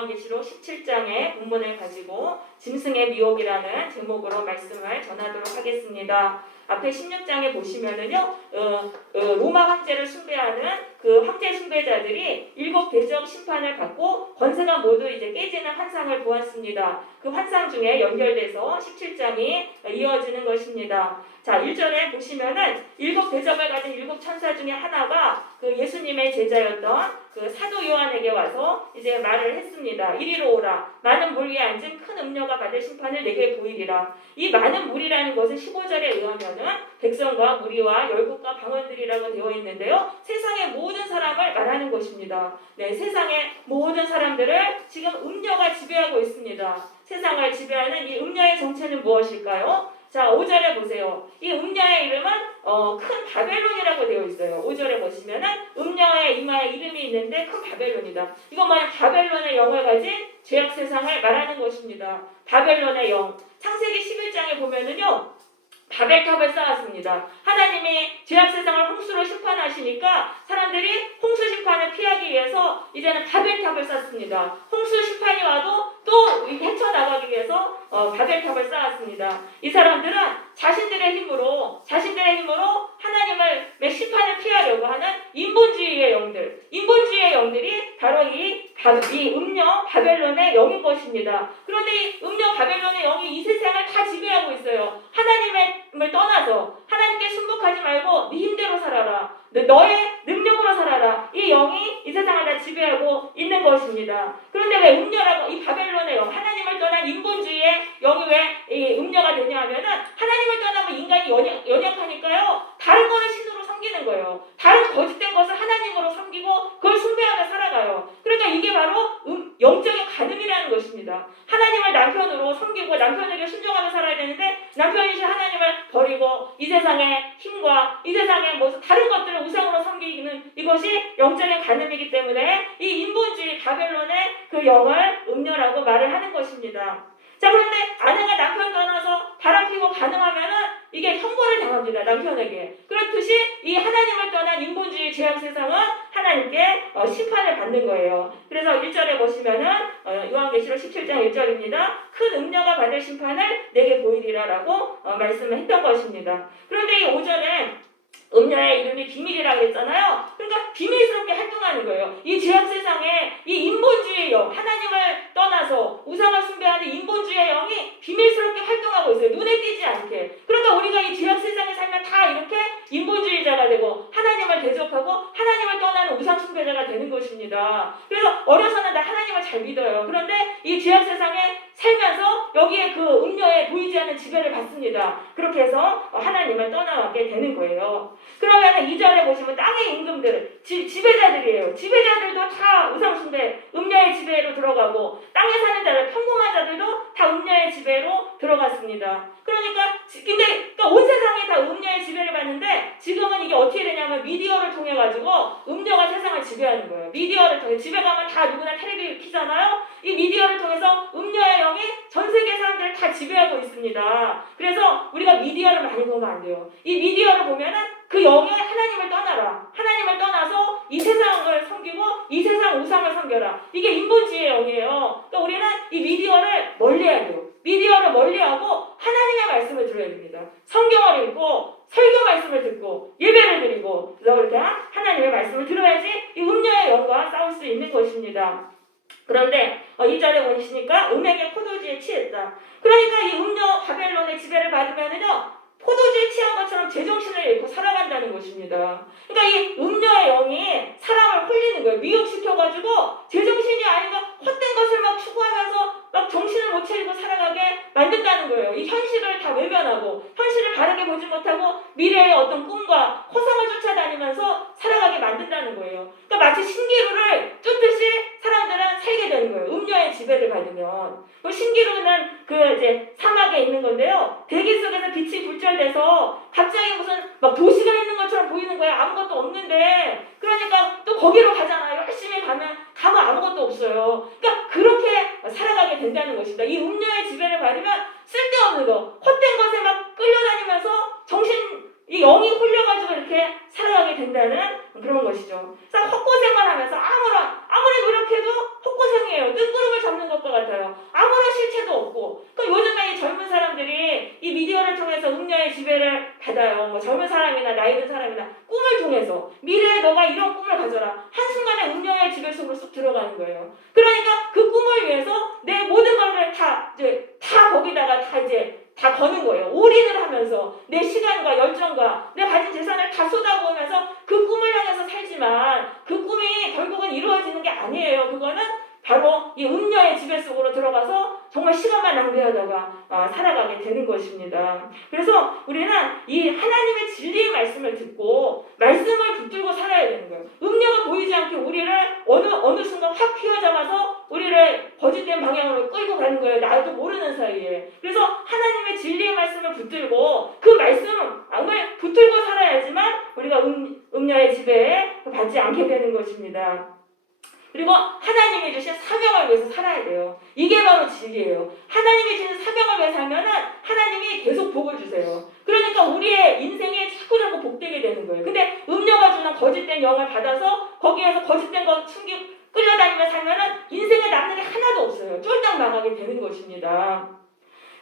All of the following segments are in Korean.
요한계시록 17장의 본문을 가지고 짐승의 미혹이라는 제목으로 말씀을 전하도록 하겠습니다. 앞에 16장에 보시면은요, 로마 황제를 숭배하는 그 황제 숭배자들이 7 대적 심판을 받고 권세가 모두 이제 깨지는 환상을 보았습니다. 그 환상 중에 연결돼서 17장이 이어지는 것입니다. 자, 1절에 보시면은 7 대적을 가진 7 천사 중에 하나가 그 예수님의 제자였던 그 사도 요한에게 와서 이제 말을 했습니다. 이리로 오라. 많은 물 위에 앉은 큰 음녀가 받을 심판을 내게 보이리라. 이 많은 물이라는 것은 15절에 의하면은 백성과 무리와 열국과 방언들이라고 되어 있는데요. 세상의 모든 사람을 말하는 것입니다. 네, 세상의 모든 사람들을 지금 음녀가 지배하고 있습니다. 세상을 지배하는 이 음녀의 정체는 무엇일까요? 자, 5절에 보세요. 이 음녀의 이름은 큰 바벨론이라고 되어 있어요. 5절에 보시면은 음녀의 이마에 이름이 있는데 큰 바벨론이다. 이건 뭐냐? 바벨론의 영을 가진 죄악 세상을 말하는 것입니다. 바벨론의 영. 창세기 11장에 보면은요. 바벨탑을 쌓았습니다. 하나님이 죄악 세상을 홍수로 심판하시니까 사람들이 홍수 심판을 피하기 위해서 이제는 바벨탑을 쌓습니다. 홍수 심판이 와도 또 헤쳐나가기 위해서 바벨탑을 쌓았습니다. 이 사람들은 자신들의 힘으로 하나님을 심판을 피하려고 하는 인본주의의 영들이 바로 이 음녀 바벨론의 영인 것입니다. 그런데 이 음녀 바벨론의 영이 이 세상을 다 지배하고 있어요. 하나님을 떠나서 하나님께 순복하지 말고 네 힘대로 살아라. 너의 능력으로 살아라. 이 영이 이 세상을 다 지배하고 있는 것입니다. 그런데 왜 음녀라고 이 바벨론의 영, 하나님을 떠난 인본주의의 영이 왜 이 음녀가 되냐 하면은 하나님을 떠나면 인간이 연약하니까요. 다른 거를 신으로 섬기는 거예요. 다른 거짓된 것을 하나님으로 섬기고 그걸 숭배하며 살아가요. 그러니까 이게 바로 영적인 간음이라는 것입니다. 하나님을 남편으로 섬기고 남편에게 순종하며 살아야 되는데 남편이신 하나님을 버리고 이 세상의 힘과 이 세상의 무슨 다른 것들을 우상으로 섬기는 이것이 영적인 간음이기 때문에 이 인본주의 바벨론의 그 영을 음녀라고 말을 하는 것입니다. 자, 그런데 아내가 남편 떠나서 바람피고 간음하면은 이게 형벌을 당합니다. 남편에게. 그렇듯이 이 하나님을 떠난 인본주의 죄악 세상은 하나님께 심판을 받는 거예요. 그래서 1절에 보시면은 요한계시록 17장 1절입니다. 큰 음녀가 받을 심판을 내게 보이리라라고 말씀을 했던 것입니다. 그런데 이 5절에 음녀의 이름이 비밀이라고 했잖아요. 그러니까 비밀스럽게 활동하는 거예요. 이 죄악 세상에 이 인본주의 영, 하나님을 떠나서 우상을 숭배하는 인본주의 영이 비밀스럽게 활동하고 있어요. 눈에 띄지 않게. 그러니까 우리가 이 죄악 세상에 살면 다 이렇게 인본주의자가 되고 하나님을 대적하고 하나님을 떠나는 우상 숭배자가 되는 것입니다. 그래서 어려서는 다 하나님을 잘 믿어요. 그런데 이 죄악 세상에 살면서 여기에 그 음녀에 보이지 않는 지배를 받습니다. 그렇게 해서 하나님을 떠나게 되는 거예요. 그러면 2절에 보시면 땅의 임금들, 지배자들이에요. 지배자들도 다 우상숭배, 음녀의 지배로 들어가고 땅에 사는 자들, 평범한 자들도 다 음녀의 지배로 들어갔습니다. 그러니까 온 세상이 다 음녀의 지배를 받는데 지금은 이게 어떻게 되냐면 미디어를 통해 가지고 음녀가 세상을 지배하는 거예요. 미디어를 통해 집에 가면 다 누구나 텔레비전 키잖아요. 이 미디어를 통해서 음녀의 영이 전 세계 사람들을 다 지배하고 있습니다. 그래서 우리가 미디어를 많이 보면 안 돼요. 이 미디어를 보면은 그 영이 하나님을 떠나라. 하나님을 떠나서 이 세상을 섬기고 이 세상 우상을 섬겨라. 이게 인본주의의 영이에요. 그러니까 우리는 이 미디어를 멀리해야 돼요. 미디어를 멀리하고 하나님의 말씀을 들어야 됩니다. 성경을 읽고 설교 말씀을 듣고 예배를 드리고 그렇게 하나님의 말씀을 들어야지 이 음녀의 영과 싸울 수 있는 것입니다. 그런데 2절에 보시니까 음행의 포도주에 취했다. 그러니까 이 음녀 바벨론의 지배를 받으면은요. 포도주에 취한 것처럼 제정신을 잃고 살아간다는 것입니다. 그러니까 이 음녀의 영이 사람을 홀리는 거예요. 미혹시켜가지고 제정신이 아닌 헛된 것을 막 추구하면서 막 정신을 못 차리고 살아가게 만든다는 거예요. 이 현실을 다 외면하고 현실을 바르게 보지 못하고 미래의 어떤 꿈과 허상을 쫓아다니면서 살아가게 만든다는 거예요. 그러니까 마치 신기루를 쫓듯이 사람들은 살게 되는 거예요. 음녀의 지배를 받으면. 신기루는 이제 사막에 있는 건데요. 대기 속에서 빛이 굴절돼서 갑자기 무슨 막 도시가 있는 것처럼 보이는 거예요. 아무것도 없는데. 그러니까 또 거기로 가잖아요. 열심히 가면 아무것도 없어요. 그러니까 그렇게 살아가게 된다는 것입니다. 이 음녀의 지배를 받으면 쓸데없는 거, 헛된 것에 막 끌려다니면서 이 영이 홀려가지고 이렇게 살아가게 된다는 그런 것이죠. 그래서 헛고생만 하면서 아무리 노력해도 헛고생이에요. 뜬구름을 거예요. 그러니까 그 꿈을 위해서 내 모든 것을 다 거기다가 다 거는 거예요. 올인을 하면서 내 시간과 열정과 내 가진 재산을 다 쏟아부으면서 그 꿈을 향해서 살지만 그 꿈이 결국은 이루어지는 게 아니에요. 그거는 바로 이 음녀의 지배 속으로 들어가서 정말 시간만 낭비하다가 살아가게 되는 것입니다. 그래서 우리는 이 하나님의 진리의 말씀을 듣고 말씀을 붙들고 살아야 되는 거예요. 음녀가 보이지 않게 우리를 어느 순간 확 휘어잡아서 우리를 거짓된 방향으로 끌고 가는 거예요. 나도 모르는 사이에. 그래서 하나님의 진리의 말씀을 붙들고 그 말씀을 붙들고 살아야지만 우리가 음녀의 지배에 받지 않게 되는 것입니다. 그리고 하나님이 주신 사명을 위해서 살아야 돼요. 이게 바로 진리예요. 하나님이 주신 사명을 위해서 살면은 하나님이 계속 복을 주세요. 그러니까 우리의 인생이 자꾸 복되게 되는 거예요. 근데 음녀가 주는 거짓된 영을 받아서 거기에서 거짓된 거 끌려다니며 살면은 인생에 남는 게 하나도 없어요. 쫄딱 망하게 되는 것입니다.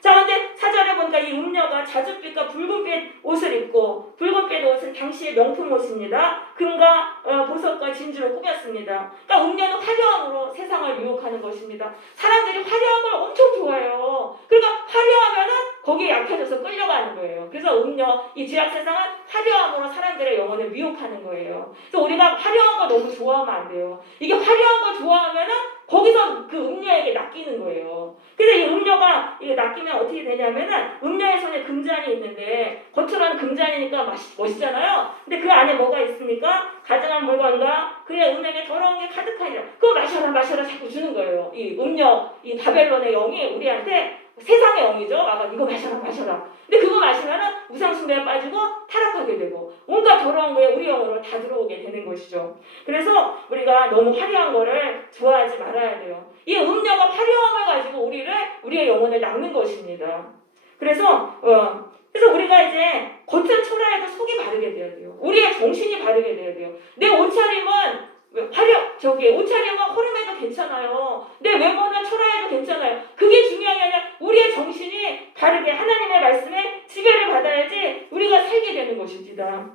자, 근데 사절에 보니까 이 음녀가 자줏빛과 붉은빛 옷을 입고, 붉은빛 옷은 당시의 명품 옷입니다. 금과 보석과 진주로 꾸몄습니다. 그러니까 음녀는 화려함으로 세상을 유혹하는 것입니다. 사람들이 화려한 걸 엄청 좋아해요. 그러니까 화려하면은 거기에 약해져서 끌려가는 거예요. 그래서 음녀, 이 죄악 세상은 화려함으로 사람들의 영혼을 미혹하는 거예요. 그래서 우리가 화려한 거 너무 좋아하면 안 돼요. 이게 화려한 거 좋아하면은 거기서 그 음녀에게 낚이는 거예요. 그래서 이 음녀가 이게 낚이면 어떻게 되냐면은 음녀의 손에 금잔이 있는데 겉으로는 금잔이니까 멋있잖아요. 근데 그 안에 뭐가 있습니까? 가증한 물건과 그의 은행에 더러운 게 가득하니라. 그거 마셔라 자꾸 주는 거예요. 이 음녀, 이 바벨론의 영이 우리한테 세상의 영이죠. 이거 마셔라. 근데 그거 마시면은 우상숭배에 빠지고 타락하게 되고 온갖 더러운 거에 우리 영으로 다 들어오게 되는 것이죠. 그래서 우리가 너무 화려한 거를 좋아하지 말아야 돼요. 이 음녀가 화려함을 가지고 우리의 영혼을 낚는 것입니다. 그래서 우리가 이제 겉은 초라해도 속이 바르게 돼야 돼요. 우리의 정신이 바르게 돼야 돼요. 내 옷차림은 옷차림은 호름해도 괜찮아요. 내 외모는 초라해도 괜찮아요. 그게 중요한 게 아니라 우리의 정신이 바르게 하나님의 말씀에 지배를 받아야지 우리가 살게 되는 것입니다.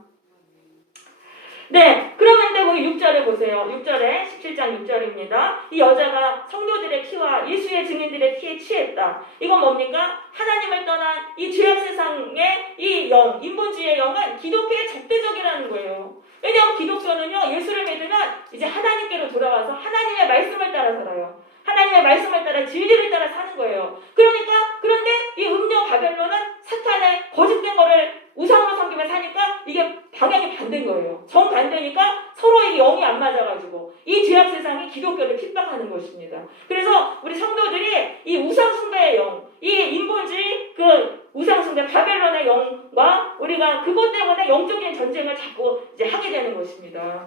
네, 그러면 6절에 보세요. 6절에 17장 6절입니다. 이 여자가 성도들의 피와 예수의 증인들의 피에 취했다. 이건 뭡니까? 하나님을 떠난 이 죄악 세상의 이 영, 인본주의의 영은 기독교의 적대적이라는 거예요. 왜냐하면 기독교는요, 예수를 믿으면 이제 하나님께로 돌아와서 하나님의 말씀을 따라 살아요. 하나님의 말씀을 따라 진리를 따라 사는 거예요. 그런데 이 음녀 바벨론은 사탄의 거짓된 거를 우상으로 섬기며 사니까 이게 방향이 반대인 거예요. 정반대니까 서로 이게 영이 안 맞아가지고 이 죄악 세상이 기독교를 핍박하는 것입니다. 그래서 우리 성도들이 이 우상숭배의 영, 이 인본주의 우상숭배 바벨론의 영과 우리가 그것 때문에 영적인 전쟁을 자꾸 이제 하게 되는 것입니다.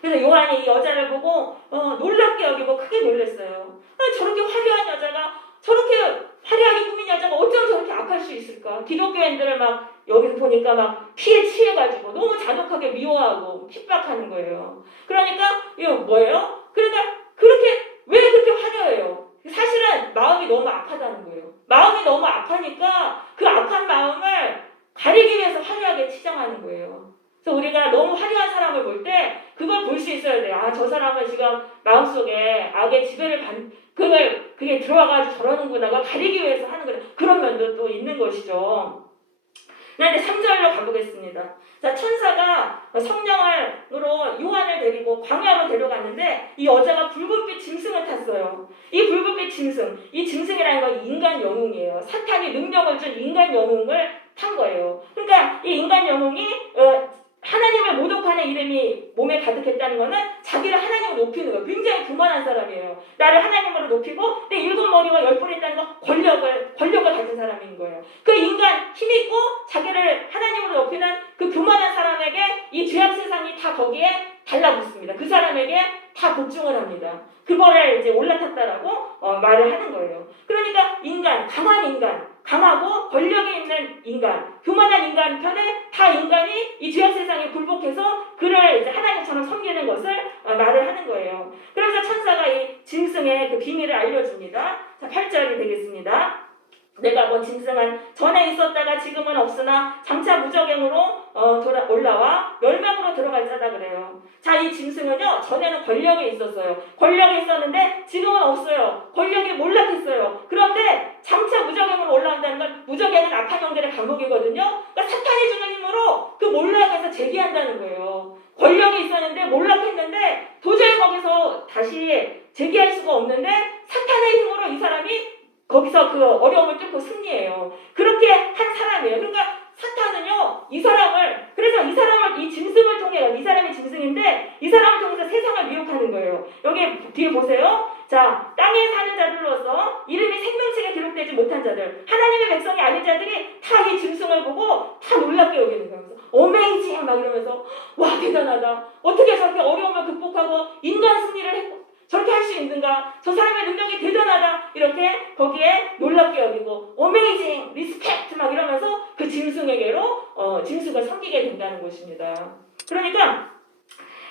그래서 요한이 이 여자를 보고 놀랍게 여기고 크게 놀랐어요. 저렇게 화려한 여자가, 저렇게 화려하게 꾸민 여자가 어쩜 저렇게 악할 수 있을까? 기독교인들을 여기서 보니까 피에 취해가지고 너무 잔혹하게 미워하고 핍박하는 거예요. 그러니까 이거 뭐예요? 그러니까 왜 그렇게 화려해요? 사실은 마음이 너무 악하다는 거예요. 마음이 너무 악하니까 그 악한 마음을 가리기 위해서 화려하게 치장하는 거예요. 그래서 우리가 너무 화려한 사람을 볼 때 그걸 볼 수 있어야 돼요. 저 사람은 지금 마음속에 악의 지배를 그게 들어와가지고 저러는구나. 그걸 가리기 위해서 하는 거다. 그런 면도 또 있는 것이죠. 그런데 3절로 가보겠습니다. 자, 천사가 성령으로 요한을 데리고 광야로 데려갔는데 이 여자가 붉은빛 짐승을 탔어요. 이 붉은빛 짐승, 이 짐승이라는 건 인간 영웅이에요. 사탄이 능력을 준 인간 영웅을 탄 거예요. 그러니까 이 인간 영웅이 하나님을 모독하는 이름이 몸에 가득했다는 것은 자기를 하나님으로 높이는 거예요. 굉장히 교만한 사람이에요. 나를 하나님으로 높이고 내 7머리와 10뿔이 있다는 건 권력을 가진 사람인 거예요. 그 인간 힘있고 자기를 하나님으로 높이는 그 교만한 사람에게 이 죄악 세상이 다 거기에 달라붙습니다. 그 사람에게 다 복종을 합니다. 그거를 이제 올라탔다라고 말을 하는 거예요. 그러니까 강한 인간, 강하고 권력이 있는 인간, 교만한 인간 편에 다 인간이 이 죄악 세상에 굴복해서 그를 이제 하나님처럼 섬기는 것을 말을 하는 거예요. 그래서 천사가 이 짐승의 그 비밀을 알려줍니다. 자, 8절이 되겠습니다. 내가 본 짐승은 전에 있었다가 지금은 없으나 장차 무적행으로 올라와 멸망으로 들어갈 자다 그래요. 자, 이 짐승은요, 전에는 권력에 있었어요. 권력에 있었는데 지금은 없어요. 권력이 몰락했어요. 그런데 장차 무저갱으로 올라온다는 건, 무저갱은 악한 영들의 감옥이거든요. 그러니까 사탄이 주는 힘으로 그 몰락에서 재기한다는 거예요. 권력이 있었는데 몰락했는데 도저히 거기서 다시 재기할 수가 없는데 사탄의 힘으로 이 사람이 거기서 그 어려움을 뚫고 승리해요. 그렇게 한 사람이에요. 그러니까 사탄은요, 이 사람을, 그래서 이 사람을, 이 짐승을 통해, 이 사람이 짐승인데 이 사람을 통해서 세상을 미혹하는 거예요. 여기 뒤에 보세요. 자, 땅에 사는 자들로서 이름이 생명책에 기록되지 못한 자들, 하나님의 백성이 아닌 자들이 다 이 짐승을 보고 다 놀랍게 여기는 거예요. 어메이징 막 이러면서 와, 대단하다. 어떻게 저렇게 어려움을 극복하고 인간 승리를 했고 저렇게 할 수 있는가? 저 사람의 능력이 대단하다. 이렇게 거기에 놀랍게 여기고 어메이징, 리스펙트 막 이러면서 그 짐승에게로 짐승을 섬기게 된다는 것입니다. 그러니까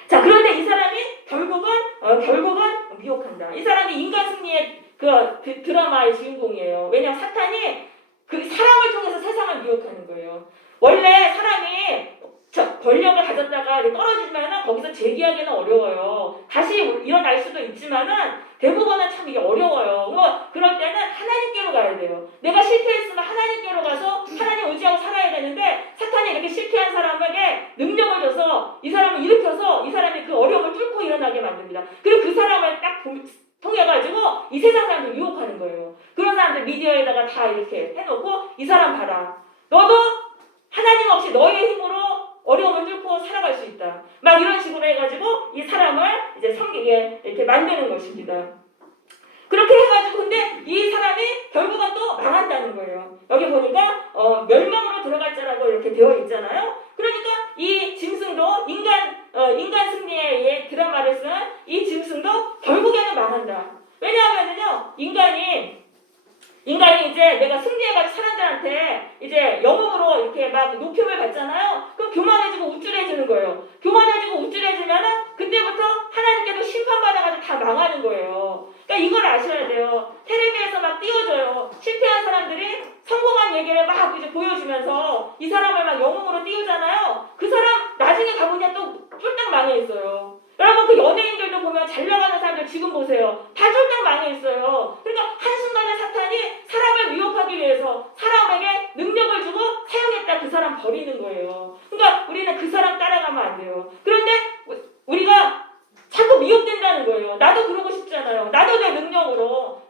자, 그런데 이 사람이 결국은 미혹한다. 이 사람이 인간 승리의 그 드라마의 주인공이에요. 왜냐하면 사탄이 그 사람을 통해서 세상을 미혹하는 거예요. 원래 사람이 권력을 가졌다가 떨어지면은 거기서 재기하기는 어려워요. 다시 일어날 수도 있지만은 대부분은 참 이게 어려워요. 그럴 때는 하나님께로 가야 돼요. 내가 실패했으면 하나님께로 가서 하나님 의지하고 살아야 되는데 사탄이 이렇게 실패한 사람에게 능력을 줘서 이 사람을 일으켜서 이 사람이 그 어려움을 뚫고 일어나게 만듭니다. 그리고 그 사람을 딱 통해가지고 이 세상 사람들 유혹하는 거예요. 그런 사람들 미디어에다가 다 이렇게 해놓고 이 사람 봐라. 너도 하나님 없이 너의 힘으로 어려움을 뚫고 살아갈 수 있다. 막 이런 식으로 해가지고 이 사람을 이제 섬기게 이렇게 만드는 것입니다. 그렇게 해가지고 근데 이 사람이 결국은 또 망한다는 거예요. 여기 보니까 멸망으로 들어갈 자라고 이렇게 되어 있잖아요. 그러니까 이 짐승도 인간 승리에 의해 드라마를 쓴 이 짐승도 결국에는 망한다. 왜냐하면요, 인간이 이제 내가 승리해가지고 사람들한테 이제 영웅으로 이렇게 막 높임을 받잖아요. 그럼 교만해지고 우쭐해지는 거예요. 교만해지고 우쭐해지면은 그때부터 하나님께도 심판받아가지고 다 망하는 거예요. 그러니까 이걸 아셔야 돼요. 텔레비에서 막 띄워줘요. 실패한 사람들이 성공한 얘기를 막 이제 보여주면서 이 사람을 막 영웅으로 띄우잖아요. 그 사람 나중에 가보냐 또 쫄딱 망해 있어요. 여러분 그 연예인들도 보면 잘 나가는 사람들 지금 보세요. 다 쫄딱 망해 있어요. 그러니까 한순간에 사탄이 사람을 미혹하기 위해서 사람에게 능력을 주고 사용했다 그 사람 버리는 거예요. 그러니까 우리는 그 사람 따라가면 안 돼요. 그런데 우리가 자꾸 미혹된다는 거예요. 나도 그러고 싶잖아요. 나도 내 능력으로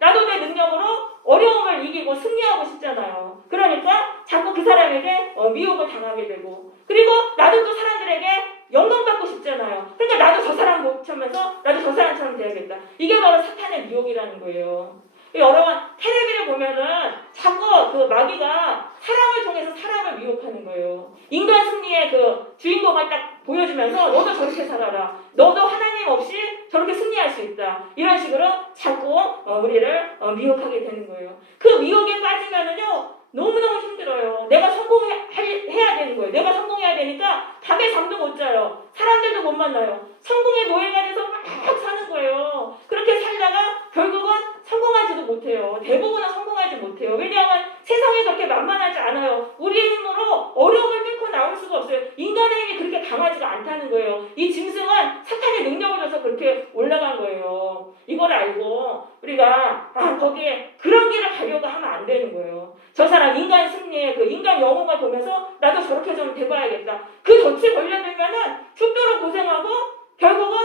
어려움을 이기고 승리하고 싶잖아요. 그러니까 자꾸 그 사람에게 미혹을 당하게 되고 그리고 나도 또 사람들에게 영광받고 싶잖아요. 그러니까 나도 저 사람 보면서 나도 저 사람처럼 돼야겠다. 이게 바로 사탄의 미혹이라는 거예요. 여러분 텔레비를 보면은 자꾸 그 마귀가 사람을 통해서 사람을 미혹하는 거예요. 인간 승리의 그 주인공을 딱 보여주면서 너도 저렇게 살아라. 너도 하나님 없이 저렇게 승리할 수 있다. 이런 식으로 자꾸 우리를 미혹하게 되는 거예요. 그 미혹에 빠지면은요 너무너무 힘들어요. 내가 성공해야 되는 거예요. 내가 성공해야 되니까 밤에 잠도 못 자요. 사람들도 못 만나요. 성공의 노예가 돼서 막 사는 거예요. 그렇게 살다가 결국은 성공하지도 못해요. 대부분은 성공하지 못해요. 왜냐하면 세상이 그렇게 만만하지 않아요. 우리의 힘으로 어려움을 뚫고 나올 수가 없어요. 인간의 힘이 그렇게 강하지가 않다는 거예요. 이 짐승은 사탄의 능력을 줘서 그렇게 올라간 거예요. 이걸 알고 우리가 거기에 그런 길을 가려고 하면 안 되는 거예요. 저 사람 인간 승리의 그 인간 영웅을 보면서 나도 저렇게 좀 돼봐야겠다. 그 덫에 걸려들면은 죽도록 고생하고 결국은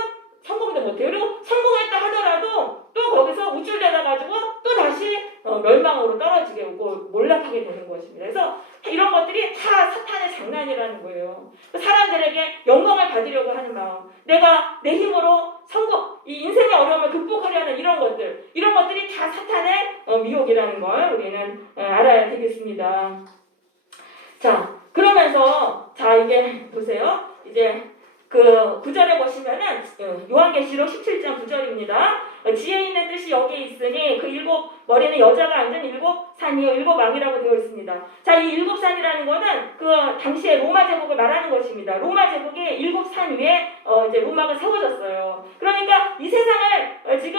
성공도 못해요. 그리고 성공했다 하더라도 또 거기서 우쭐대다가지고 또 다시 멸망으로 떨어지게 오고 몰락하게 되는 것입니다. 그래서 이런 것들이 다 사탄의 장난이라는 거예요. 사람들에게 영광을 받으려고 하는 마음, 내가 내 힘으로 이 인생의 어려움을 극복하려는 이런 것들이 다 사탄의 미혹이라는 걸 우리는 알아야 되겠습니다. 자, 그러면서 이게 보세요. 이제 그 9절에 보시면은 요한계시록 17장 9절입니다. 지혜 있는 뜻이 여기에 있으니 그 일곱 머리는 여자가 앉은 일곱 산이요 일곱 왕이라고 되어 있습니다. 자, 이 일곱 산이라는 거는 그 당시에 로마 제국을 말하는 것입니다. 로마 제국이 일곱 산 위에 이제 로마가 세워졌어요. 그러니까 이 세상을 지금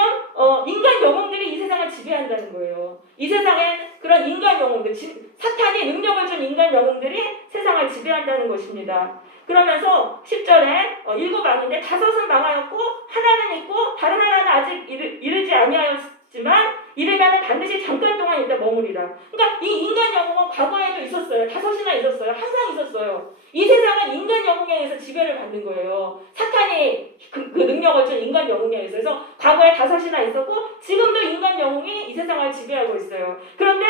인간 영웅들이 이 세상을 지배한다는 거예요. 이 세상에 그런 인간 영웅들, 사탄이 능력을 준 인간 영웅들이 세상을 지배한다는 것입니다. 그러면서 10절에 7왕인데 5은 망하였고 하나는 있고 다른 하나는 아직 이르지 아니하였지만 이르면은 반드시 잠깐 동안 일단 머무리라. 그러니까 이 인간 영웅은 과거에도 있었어요. 5이나 있었어요. 항상 있었어요. 이 세상은 인간 영웅에 의해서 지배를 받는 거예요. 사탄이 그 능력을 준 인간 영웅에 의해서. 그래서 과거에 5이나 있었고 지금도 인간 영웅이 이 세상을 지배하고 있어요. 그런데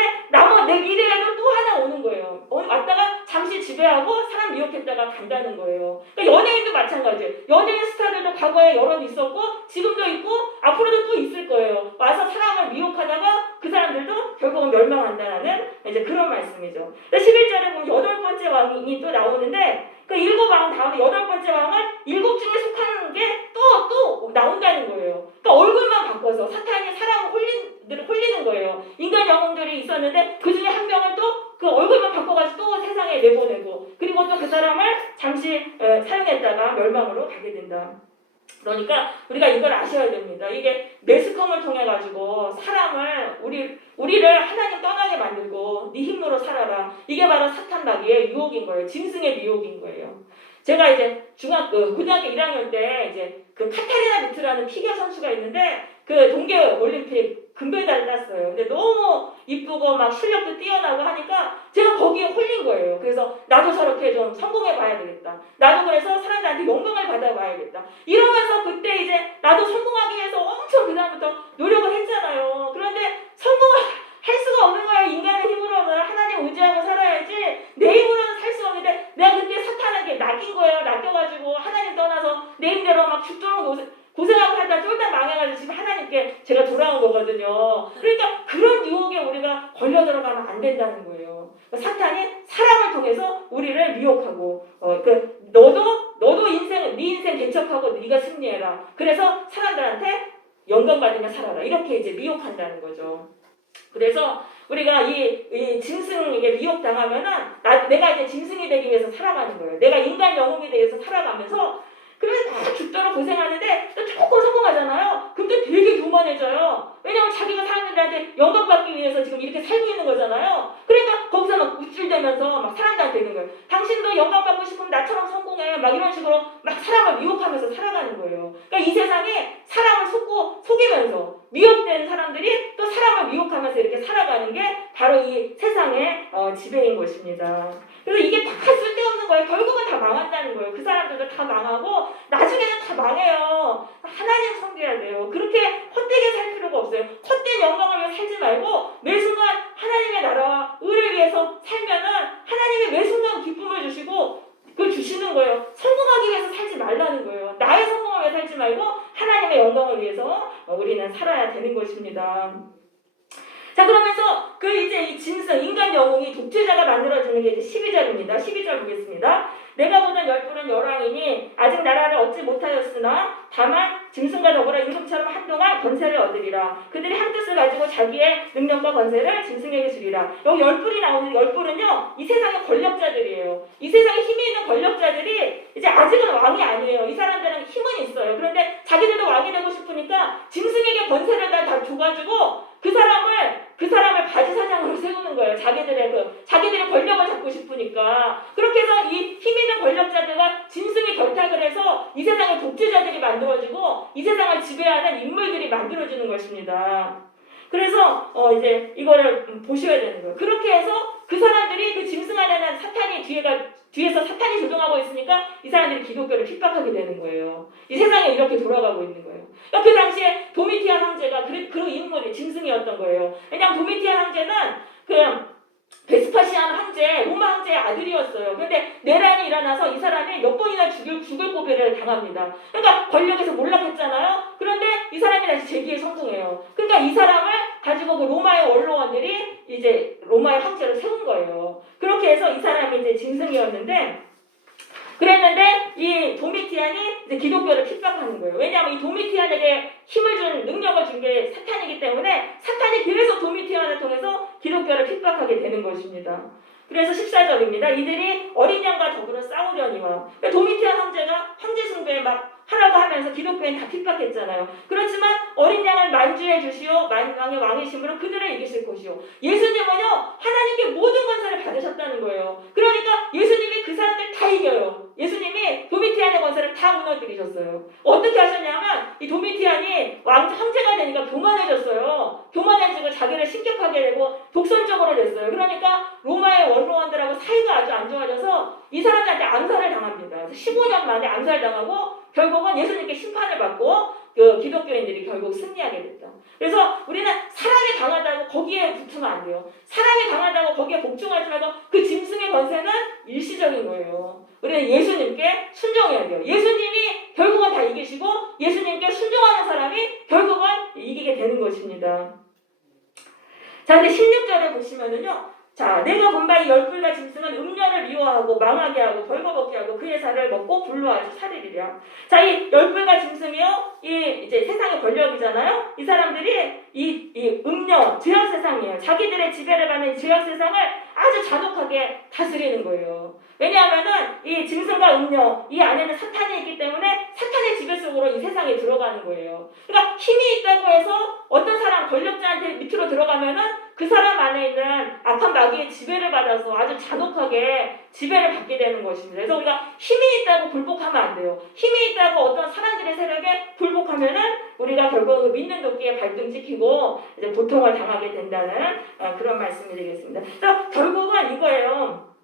내 미래에도 또 하나 오는 거예요. 왔다가 잠시 지배하고 사람 미혹했다가 간다는 거예요. 그러니까 연예인도 마찬가지예요. 연예인 스타들도 과거에 여러 있었고 지금도 있고 앞으로도 또 있을 거예요. 와서 사람을 미혹하다가 그 사람들도 결국은 멸망한다는 이제 그런 말씀이죠. 11절에 보면 8번째 왕이 또 나오는데 그 7왕 다음에 8번째 왕은 7 중에 속하는 게 또 나온다는 거예요. 그러니까 얼굴만 바꿔서 사탄이 사람을 홀리는 거예요. 인간 영웅들이 있었는데 그 중에 한 명을 또 그 얼굴만 바꿔가지고 또 세상에 내보내고 그리고 또 그 사람을 잠시 사용했다가 멸망으로 가게 된다. 그러니까 우리가 이걸 아셔야 됩니다. 이게 매스컴을 통해 가지고 사람을 우리를 하나님 떠나게 만들고 네 힘으로 살아라. 이게 바로 사탄 마귀의 유혹인 거예요. 짐승의 유혹인 거예요. 제가 이제 고등학교 1학년 때 이제 그 카타리나 비트라는 피겨 선수가 있는데 그 동계 올림픽 금메달을 땄어요. 근데 너무 이쁘고 막 실력도 뛰어나고 하니까 제가 거기에 홀린 거예요. 그래서 나도 저렇게 좀 성공해 봐야 되겠다. 나도 그래서 사람들한테 영광을 받아봐야겠다. 이러면서 그때 이제 나도 성공하기 위해서 엄청 그다음부터 노력을 했잖아요. 그런데 성공을 할 수가 없는 거예요. 인간의 힘으로는 하나님 의지하고 살아야지 내 힘으로는 살 수가 없는데 내가 그때 사탄에게 낚인 거예요. 낚여가지고 하나님 떠나서 내 힘대로 막 죽도록 고생하고 하다 쫄딱 망해가지고 지금 하나님께 제가 돌아온 거거든요. 그러니까 그런 유혹에 우리가 걸려 들어가면 안 된다는 거예요. 사탄이 사람을 통해서 우리를 미혹하고 너도 네 인생 개척하고 네가 승리해라. 그래서 사람들한테 영광 받으며 살아라. 이렇게 이제 미혹한다는 거죠. 그래서 우리가 이 짐승에게 미혹당하면은 내가 이제 짐승이 되기 위해서 살아가는 거예요. 내가 인간 영웅이 되기 위해서 살아가면서 그러면 다 죽도록 고생하는데 또 조금 성공하잖아요. 그럼 또 되게 교만해져요. 왜냐하면 자기가 사람들한테 영광받기 위해서 지금 이렇게 살고 있는 거잖아요. 그러니까 거기서 막 우쭐대면서 막 사람들한테 되는 거예요. 당신도 영광받고 싶으면 나처럼 성공해. 막 이런 식으로 막 사람을 미혹하면서 살아가는 거예요. 그러니까 이 세상에 사람을 속이면서 미혹된 사람들이 또 사람을 미혹하면서 이렇게 살아가는 게 바로 이 세상의 지배인 것입니다. 그래서 이게 다 쓸데없는 거예요. 결국은 다 망한다는 거예요. 그 사람들도 다 망하고 나중에는 다 망해요. 하나님 섬겨야 돼요. 그렇게 헛되게 살 필요가 없어요. 헛된 영광을 위해 살지 말고 매 순간 하나님의 나라와 의를 위해서 살면은 하나님이 매 순간 기쁨을 주시고 그걸 주시는 거예요. 성공하기 위해서 살지 말라는 거예요. 나의 성공을 위해 살지 말고 하나님의 영광을 위해서 우리는 살아야 되는 것입니다. 자, 그러면서 이제 이 짐승, 인간 영웅이 독재자가 만들어지는 게 이제 12절입니다. 12절 보겠습니다. 내가 보는 열불은 열왕이니 아직 나라를 얻지 못하였으나 다만 짐승과 더불어 임금처럼 한동안 권세를 얻으리라. 그들이 한 뜻을 가지고 자기의 능력과 권세를 짐승에게 주리라. 여기 열불이 나오는 열불은요, 이 세상의 권력자들이에요. 이 세상에 힘이 있는 권력자들이 이제 아직은 왕이 아니에요. 이 사람들은 힘은 있어요. 그런데 자기들도 왕이 되고 싶으니까 짐승에게 권세를 다 줘가지고 그 사람을 바지사장으로 세우는 거예요. 자기들의 권력을 잡고 싶으니까. 그렇게 해서 이 힘 있는 권력자들과 짐승이 결탁을 해서 이 세상의 독재자들이 만들어지고 이 세상을 지배하는 인물들이 만들어지는 것입니다. 그래서 이제 이거를 보셔야 되는 거예요. 그렇게 해서 그 사람들이 그 짐승 안에는 뒤에서 사탄이 조종하고 있으니까 이 사람들이 기독교를 핍박하게 되는 거예요. 이 세상에 이렇게 돌아가고 있는 거예요. 그러니까 그 당시에 도미티안 황제가 그 인물이 짐승이었던 거예요. 왜냐하면 도미티안 황제는 그 베스파시안 황제, 로마 황제의 아들이었어요. 그런데 내란이 일어나서 이 사람이 몇 번이나 죽을 고비를 당합니다. 그러니까 권력에서 몰락했잖아요. 그런데 이 사람이 다시 재기에 성공해요. 그러니까 이 사람을 가지고 그 로마의 원로원들이 이제 로마의 황제를 세운 거예요. 그렇게 해서 이 사람이 이제 짐승이었는데, 그랬는데 이 도미티안이 이제 기독교를 핍박하는 거예요. 왜냐하면 이 도미티안에게 힘을 준 능력을 준 게 사탄이기 때문에 사탄이 계속 도미티안을 통해서 기독교를 핍박하게 되는 것입니다. 그래서 14절입니다. 이들이 어린 양과 더불어 싸우려니와. 그러니까 도미티안 황제가 황제 숭배 막 하라고 하면서 기독교인 다 핍박했잖아요. 그렇지만 어린 양을 만주해 주시오 만왕의 왕이심으로 그들을 이기실 것이요. 예수님은요 하나님께 모든 권세를 받으셨다는 거예요. 그러니까 예수님이 그 사람들 다 이겨요. 예수님이 도미티안의 권세를 다 무너뜨리셨어요. 어떻게 하셨냐면 이 도미티안이 황제가 되니까 교만해졌어요. 교만해지고 자기를 신격하게 되고 독선적으로 됐어요. 그러니까 로마의 원로원들하고 사이가 아주 안 좋아져서 이 사람들한테 암살을 당합니다. 15년 만에 암살당하고 결국은 예수님께 심판을 받고 그 기독교인들이 결국 승리하게 됐죠. 그래서 우리는 사람이 강하다고 거기에 붙으면 안 돼요. 사람이 강하다고 거기에 복종하지 말고 그 짐승의 권세는 일시적인 거예요. 우리는 예수님께 순종해야 돼요. 예수님이 결국은 다 이기시고 예수님께 순종하는 사람이 결국은 이기게 되는 것입니다. 자, 근데 16절에 보시면은요. 자, 내가 본 바 이 열불과 짐승은 음녀를 미워하고 망하게 하고 벌거벗게 하고 그의 살을 먹고 불로하여 살이리라. 자, 이 열불과 짐승이요, 이 이제 세상의 권력이잖아요. 이 사람들이 이 음녀 죄악 세상이에요. 자기들의 지배를 받는 죄악 세상을 아주 잔혹하게 다스리는 거예요. 왜냐하면은 이 짐승과 음녀 이 안에는 사탄이 있기 때문에 사탄의 지배 속으로 이 세상에 들어가는 거예요. 그러니까 힘이 있다고 해서 어떤 사람 권력자한테 밑으로 들어가면은 그 사람 안에 있는 악한 마귀의 지배를 받아서 아주 잔혹하게 지배를 받게 되는 것입니다. 그래서 우리가 힘이 있다고 굴복하면 안 돼요. 힘이 있다고 어떤 사람들의 세력에 굴복하면은 우리가 결국 믿는 도끼에 발등 찍히고 이제 고통을 당하게 된다는 그런 말씀이 되겠습니다. 그래서 결국은 이거예요.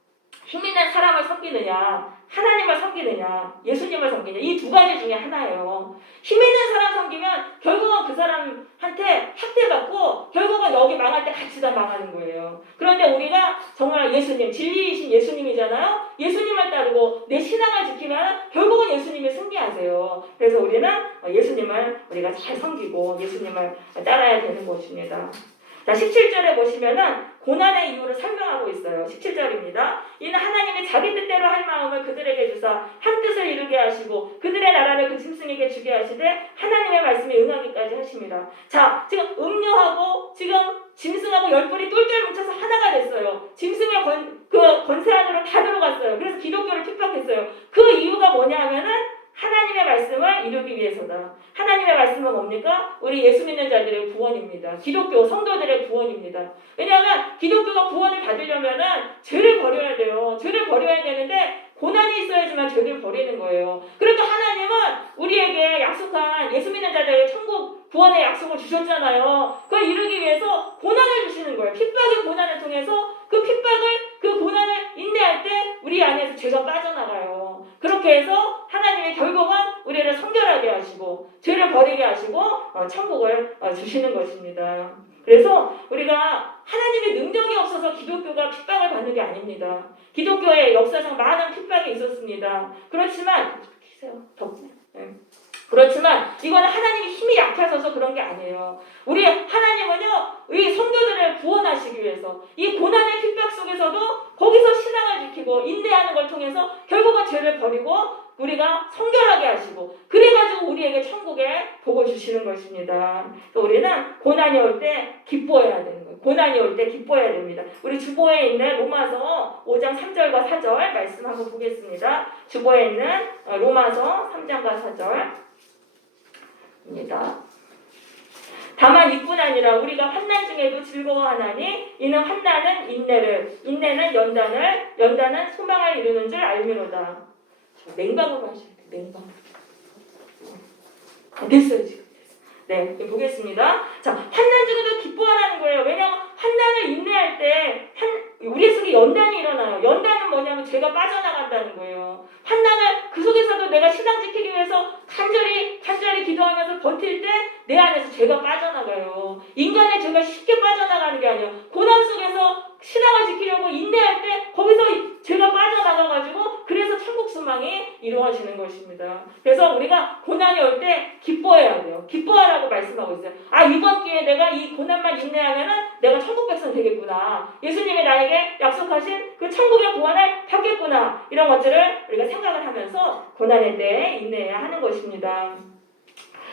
힘 있는 사람을 섬기느냐, 하나님을 섬기느냐, 예수님을 섬기느냐, 이 두 가지 중에 하나예요. 힘 있는 사람 섬기면 결국은 그 사람한테 학대받고 결국은 여기 망할 때 같이 다 망하는 거예요. 그런데 우리가 정말 예수님, 진리이신 예수님이잖아요. 예수님을 따르고 내 신앙을 지키면 결국은 예수님이 승리하세요. 그래서 우리는 예수님을 우리가 잘 섬기고 예수님을 따라야 되는 것입니다. 자, 17절에 보시면은 고난의 이유를 설명하고 있어요. 17절입니다. 이는 하나님이 자기 뜻대로 할 마음을 그들에게 주사 한 뜻을 이루게 하시고 그들의 나라를 그 짐승에게 주게 하시되 하나님의 말씀에 응하기까지 하십니다. 자, 지금 음료하고 지금 짐승하고 열불이 똘똘 뭉쳐서 하나가 됐어요. 짐승의 권세 안으로 다 들어갔어요. 그래서 기독교를 핍박했어요. 그 이유가 뭐냐면은 하나님의 말씀을 이루기 위해서다. 하나님의 말씀은 뭡니까? 우리 예수 믿는 자들의 구원입니다. 기독교 성도들의 구원입니다. 왜냐하면 기독교가 구원을 받으려면은 죄를 버려야 돼요. 죄를 버려야 되는데 고난이 있어야지만 죄를 버리는 거예요. 그러니까 하나님은 우리에게 약속한 예수 믿는 자들에게 천국 구원의 약속을 주셨잖아요. 그걸 이루기 위해서 고난을 주시는 거예요. 핍박의 고난을 통해서 그 고난을 인내할 때 우리 안에서 죄가 빠져나가요. 그렇게 해서 하나님이 결국은 우리를 성결하게 하시고 죄를 버리게 하시고 천국을 주시는 것입니다. 그래서 우리가 하나님의 능력이 없어서 기독교가 핍박을 받는 게 아닙니다. 기독교의 역사상 많은 핍박이 있었습니다. 그렇지만 그렇지만 이거는 하나님의 힘이 약하셔서 그런 게 아니에요. 우리 하나님은요, 우리 성도들을 구원하시기 위해서 이 고난의 핍박 속에서도 거기서 신앙을 지키고 인내하는 걸 통해서 결국은 죄를 버리고 우리가 성결하게 하시고 그래가지고 우리에게 천국에 복을 주시는 것입니다. 우리는 고난이 올 때 기뻐해야 되는 거예요. 고난이 올 때 기뻐해야 됩니다. 우리 주보에 있는 로마서 5장 3절과 4절 말씀 한번 보겠습니다. 주보에 있는 로마서 3장과 4절입니다. 다만 이뿐 아니라 우리가 환난 중에도 즐거워하나니 이는 환난은 인내를, 인내는 연단을, 연단은 소망을 이루는 줄 알미로다. 맹방으로 하셔야 돼요. 맹방. 됐어요 지금. 네, 보겠습니다. 자, 환난 중에도 기뻐하라는 거예요. 왜냐하면 환난을 인내할 때 우리 속에 연단이 일어나요. 연단은 뭐냐면 죄가 빠져나간다는 거예요. 환난을 그 속에서도 내가 신앙 지키기 위해서 간절히 기도하면서 버틸 때 내 안에서 죄가 빠져나가요. 인간의 죄가 쉽게 빠져나가는 게 아니에요. 고난 속에서 신앙을 지키려고 인내할 때 거기서 죄가 빠져나가가지고 그래서 천국 소망이 이루어지는 것입니다. 그래서 우리가 고난이 올 때 기뻐해야 돼요. 기뻐하라고 말씀하고 있어요. 아, 이번 기회에 내가 이 고난만 인내하면은 내가 천국 백성 되겠구나. 예수님이 나에게 약속하신 그 천국의 구원을 받겠구나. 이런 것들을 우리가 생각을 하면서 고난의 때에 인내해야 하는 것입니다.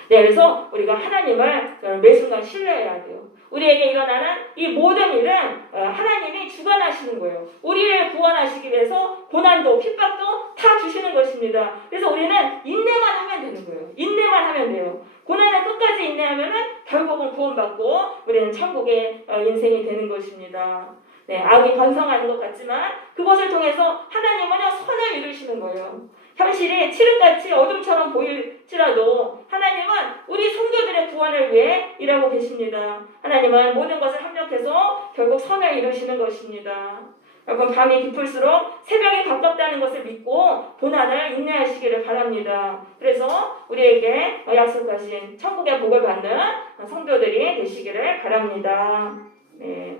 네, 그래서 우리가 하나님을 매 순간 신뢰해야 돼요. 우리에게 일어나는 이 모든 일은 하나님이 주관하시는 거예요. 우리를 구원하시기 위해서 고난도 핍박도 다 주시는 것입니다. 그래서 우리는 인내만 하면 되는 거예요. 인내만 하면 돼요. 고난을 끝까지 인내하면은 결국은 구원받고 우리는 천국의 인생이 되는 것입니다. 네, 악이 번성하는 것 같지만 그것을 통해서 하나님은요 선을 이루시는 거예요. 현실이 칠흑같이 어둠처럼 보일지라도 하나님은 우리 성도들의 구원을 위해 일하고 계십니다. 하나님은 모든 것을 합력해서 결국 선을 이루시는 것입니다. 여러분 밤이 깊을수록 새벽이 가깝다는 것을 믿고 고난을 인내하시기를 바랍니다. 그래서 우리에게 약속하신 천국의 복을 받는 성도들이 되시기를 바랍니다. 네.